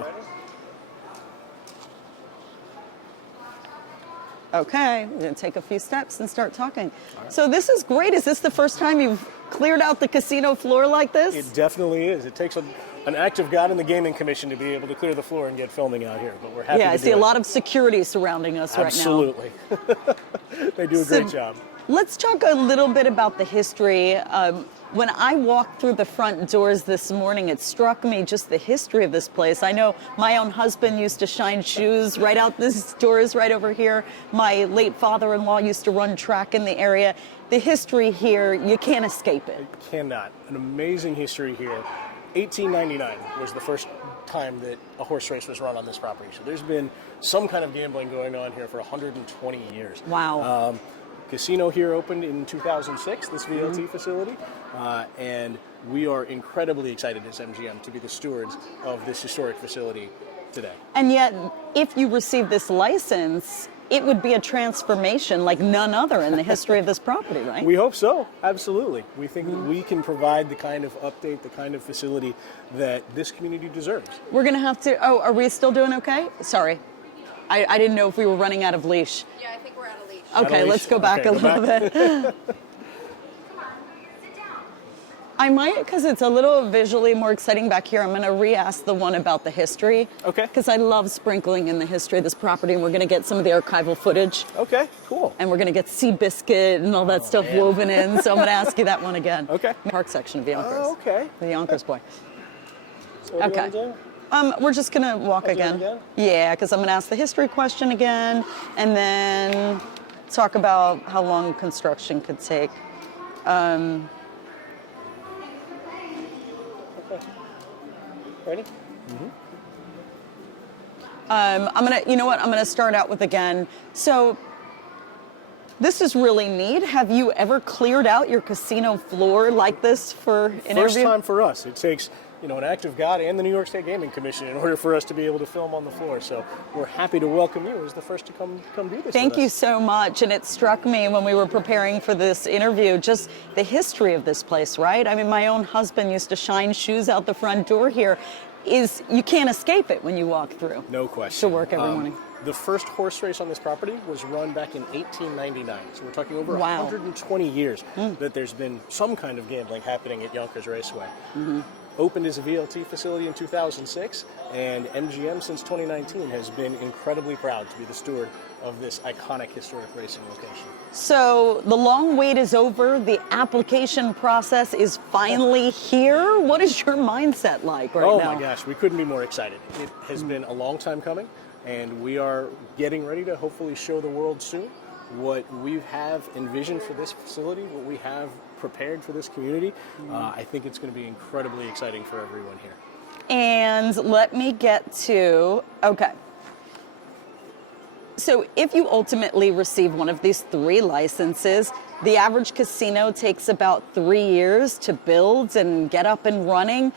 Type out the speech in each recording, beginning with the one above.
go. Okay, we're going to take a few steps and start talking. Right. So this is great. Is this the first time you've cleared out the casino floor like this? It definitely is. It takes an act of God and the Gaming Commission to be able to clear the floor and get filming out here, but we're happy to do it. Yeah, I see a lot of security surrounding us right now. Absolutely. They do a great job. Let's talk a little bit about the history. When I walked through the front doors this morning, it struck me just the history of this place. I know my own husband used to shine shoes right out these doors right over here. My late father-in-law used to run track in the area. The history here, you can't escape it. I cannot. An amazing history here. 1899 was the first time that a horse race was run on this property. So there's been some kind of gambling going on here for 120 years. Wow. Casino here opened in 2006, this VLT facility, and we are incredibly excited as MGM to be the stewards of this historic facility today. And yet, if you receive this license, it would be a transformation like none other in the history of this property, right? We hope so, absolutely. We think that we can provide the kind of update, the kind of facility that this community deserves. We're going to have to, are we still doing okay? Sorry. I didn't know if we were running out of leash. Yeah, I think we're out of leash. Okay, let's go back a little bit. I might, because it's a little visually more exciting back here, I'm going to re-ask the one about the history. Okay. Because I love sprinkling in the history of this property, and we're going to get some of the archival footage. Okay, cool. And we're going to get Seabiscuit and all that stuff woven in, so I'm going to ask you that one again. Okay. Park section of Yonkers. Oh, okay. The Yonkers boy. So what do you want to do? We're just going to walk again. Yeah, because I'm going to ask the history question again, and then talk about how long construction could take. Okay. Ready? I'm going to, you know what, I'm going to start out with again. So this is really neat. Have you ever cleared out your casino floor like this for an interview? First time for us. It takes an act of God and the New York State Gaming Commission in order for us to be able to film on the floor. So we're happy to welcome you as the first to come do this. Thank you so much. And it struck me when we were preparing for this interview, just the history of this place, right? I mean, my own husband used to shine shoes out the front door here. You can't escape it when you walk through. No question. To work every morning. The first horse race on this property was run back in 1899. So we're talking over 120 years that there's been some kind of gambling happening at Yonkers Raceway. Opened as a VLT facility in 2006, and MGM since 2019 has been incredibly proud to be the steward of this iconic historic racing location. So the long wait is over. The application process is finally here. What is your mindset like right now? Oh my gosh, we couldn't be more excited. It has been a long time coming, and we are getting ready to hopefully show the world soon what we have envisioned for this facility, what we have prepared for this community. I think it's going to be incredibly exciting for everyone here. And let me get to, okay. So if you ultimately receive one of these 3 licenses, the average casino takes about 3 years to build and get up and running.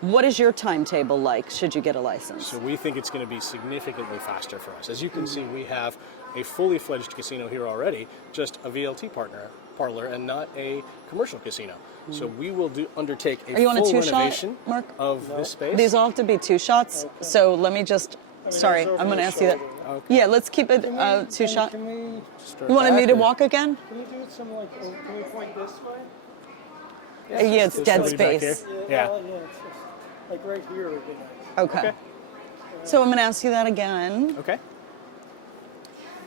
What is your timetable like, should you get a license? So we think it's going to be significantly faster for us. As you can see, we have a fully fledged casino here already, just a VLT parlor and not a commercial casino. So we will undertake a full renovation of this space. These all have to be 2 shots. Okay. So let me just, sorry, I'm going to ask you that. Okay. Yeah, let's keep it 2 shot. You wanted me to walk again? Can you do it some can we point this way? Yeah, it's dead space. Yeah. Like right here would be nice. Okay. So I'm going to ask you that again. Okay.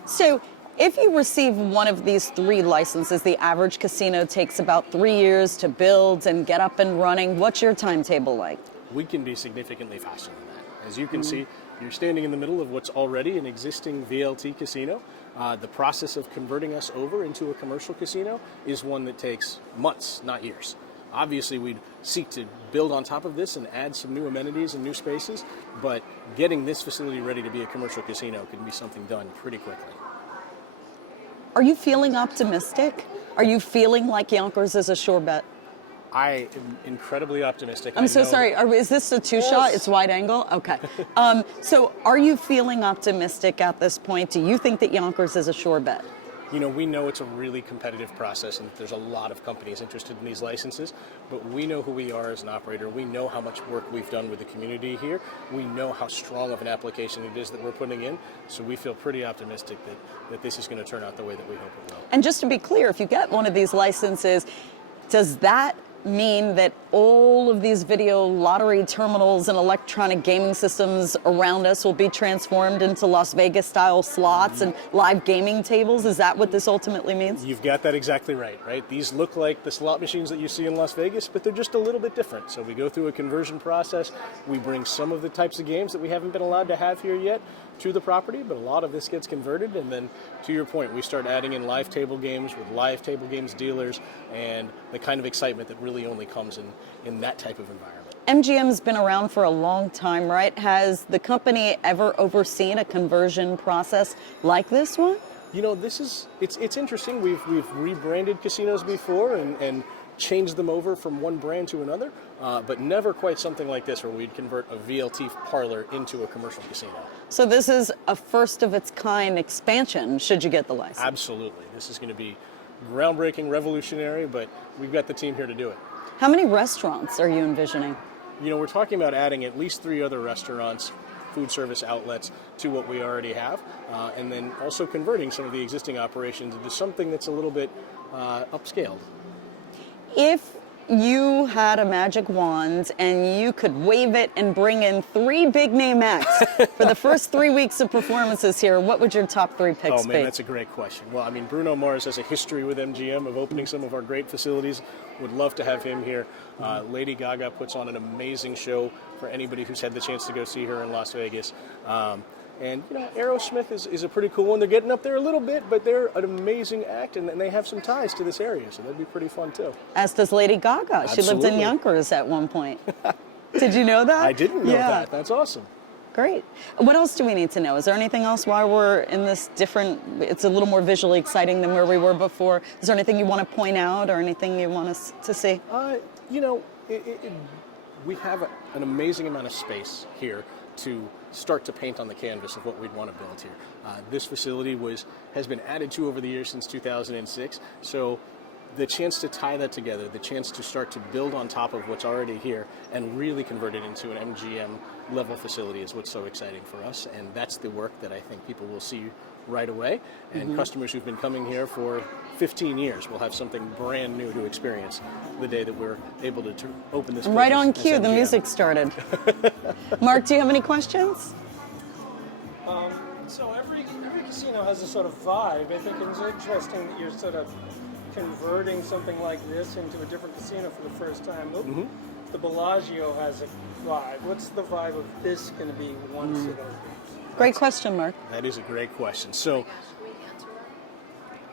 So if you receive one of these 3 licenses, the average casino takes about 3 years to build and get up and running. What's your timetable like? We can be significantly faster than that. As you can see, you're standing in the middle of what's already an existing VLT casino. The process of converting us over into a commercial casino is one that takes months, not years. Obviously, we'd seek to build on top of this and add some new amenities and new spaces, but getting this facility ready to be a commercial casino can be something done pretty quickly. Are you feeling optimistic? Are you feeling like Yonkers is a sure bet? I am incredibly optimistic. I'm so sorry. Is this a 2 shot? It's wide angle? Okay. So are you feeling optimistic at this point? Do you think that Yonkers is a sure bet? we know it's a really competitive process and there's a lot of companies interested in these licenses, but we know who we are as an operator. We know how much work we've done with the community here. We know how strong of an application it is that we're putting in, so we feel pretty optimistic that this is going to turn out the way that we hope it will. And just to be clear, if you get one of these licenses, does that mean that all of these video lottery terminals and electronic gaming systems around us will be transformed into Las Vegas style slots and live gaming tables? Is that what this ultimately means? You've got that exactly right? These look like the slot machines that you see in Las Vegas, but they're just a little bit different. So we go through a conversion process. We bring some of the types of games that we haven't been allowed to have here yet to the property, but a lot of this gets converted, and then to your point, we start adding in live table games with live table games dealers and the kind of excitement that really only comes in that type of environment. MGM's been around for a long time, right? Has the company ever overseen a conversion process like this one? It's interesting. We've rebranded casinos before and changed them over from one brand to another, but never quite something like this where we'd convert a VLT parlor into a commercial casino. So this is a first of its kind expansion, should you get the license? Absolutely. This is going to be groundbreaking, revolutionary, but we've got the team here to do it. How many restaurants are you envisioning? We're talking about adding at least 3 other restaurants, food service outlets to what we already have, and then also converting some of the existing operations into something that's a little bit upscaled. If you had a magic wand and you could wave it and bring in 3 big name acts for the first 3 weeks of performances here, what would your top 3 picks be? Oh man, that's a great question. Well, Bruno Mars has a history with MGM of opening some of our great facilities. Would love to have him here. Lady Gaga puts on an amazing show for anybody who's had the chance to go see her in Las Vegas. And Aerosmith is a pretty cool one. They're getting up there a little bit, but they're an amazing act, and they have some ties to this area, so that'd be pretty fun too. As does Lady Gaga. Absolutely. She lived in Yonkers at one point. Did you know that? I didn't know that. That's awesome. Great. What else do we need to know? Is there anything else while we're in this different, it's a little more visually exciting than where we were before? Is there anything you want to point out or anything you want us to see? We have an amazing amount of space here to start to paint on the canvas of what we'd want to build here. This facility has been added to over the years since 2006, so the chance to tie that together, the chance to start to build on top of what's already here and really convert it into an MGM level facility is what's so exciting for us, and that's the work that I think people will see right away, and customers who've been coming here for 15 years will have something brand new to experience the day that we're able to open this place. Right on cue, the music started. Mark, do you have any questions? So every casino has a sort of vibe. I think it's interesting that you're sort of converting something like this into a different casino for the first time. The Bellagio has a vibe. What's the vibe of this going to be once it opens? Great question, Mark. That is a great question. So,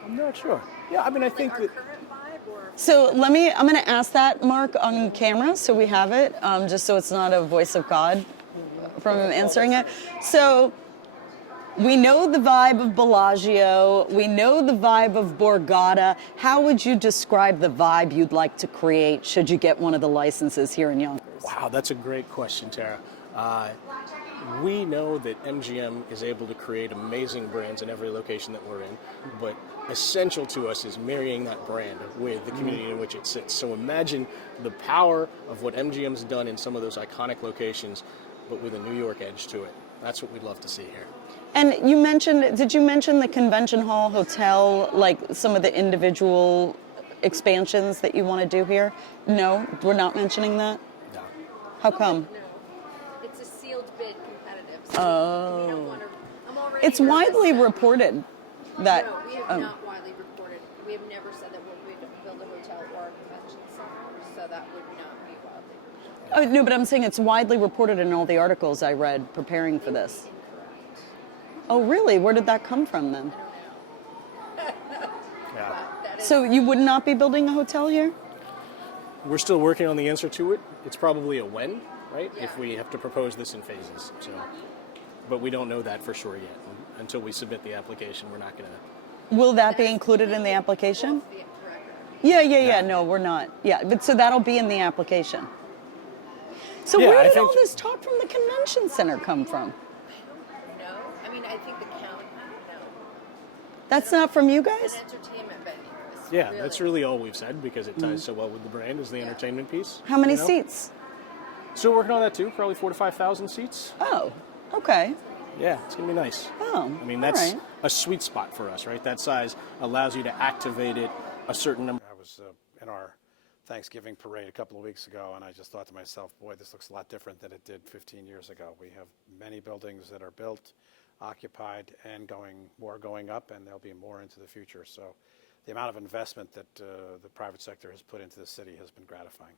I'm not sure. Yeah, I think that. So I'm going to ask that, Mark, on camera, so we have it, just so it's not a voice of God from him answering it. So we know the vibe of Bellagio. We know the vibe of Borgata. How would you describe the vibe you'd like to create should you get one of the licenses here in Yonkers? Wow, that's a great question, Tara. We know that MGM is able to create amazing brands in every location that we're in, but essential to us is marrying that brand with the community in which it sits. So imagine the power of what MGM's done in some of those iconic locations, but with a New York edge to it. That's what we'd love to see here. And did you mention the convention hall, hotel, like some of the individual expansions that you want to do here? No, we're not mentioning that? No. How come? No. It's a sealed bid competitive. Oh. We don't want to, I'm already It's nervous. widely reported that. No, we have not widely reported. We have never said that we're going to build a hotel or a convention center, so that would not be widely reported. No, but I'm saying it's widely reported in all the articles I read preparing for this. Incorrect. Oh, really? Where did that come from then? Yeah. That is, So you would not be building a hotel here? We're still working on the answer to it. It's probably a when, right? Yeah. If we have to propose this in phases. So, but we don't know that for sure yet. Until we submit the application, we're not going to. Will that be included in the application? the record. Yeah. No, we're not. Yeah, but so that'll be in the application. So Yeah, where I did think- all this talk from the convention center come from? No, I mean, I think the county, no. That's not from you guys? An entertainment venue. Is Yeah, that's really all we've said because it ties Mm. so well with the brand is the entertainment piece. How many you know? seats? Still working on that too. Probably 4,000 to 5,000 seats. Oh, okay. Yeah, it's gonna be nice. Oh, I mean, all that's right. a sweet spot for us, right? That size allows you to activate it a certain number. I was in our Thanksgiving parade a couple of weeks ago, and I just thought to myself, boy, this looks a lot different than it did 15 years ago. We have many buildings that are built, occupied, and going up, and there'll be more into the future. So the amount of investment that the private sector has put into the city has been gratifying.